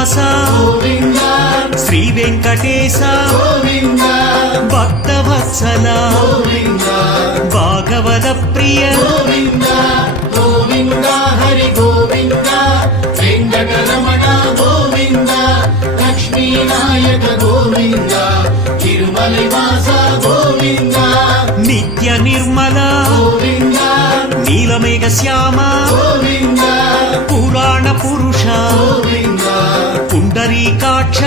శ్రీనివాస గోవింద శ్రీ వెంకటేశ గోవింద భక్తవత్సల గోవింద భాగవత ప్రియ గోవింద గోవింద హరి గోవింద వెంకటరమణ గోవింద లక్ష్మీనాయక గోవింద తిరుమలవాస గోవింద నిత్య నిర్మల గోవింద నీలమేఘ శ్యామ గోవింద పురాణ పురుష గోవింద పుండరీకాక్ష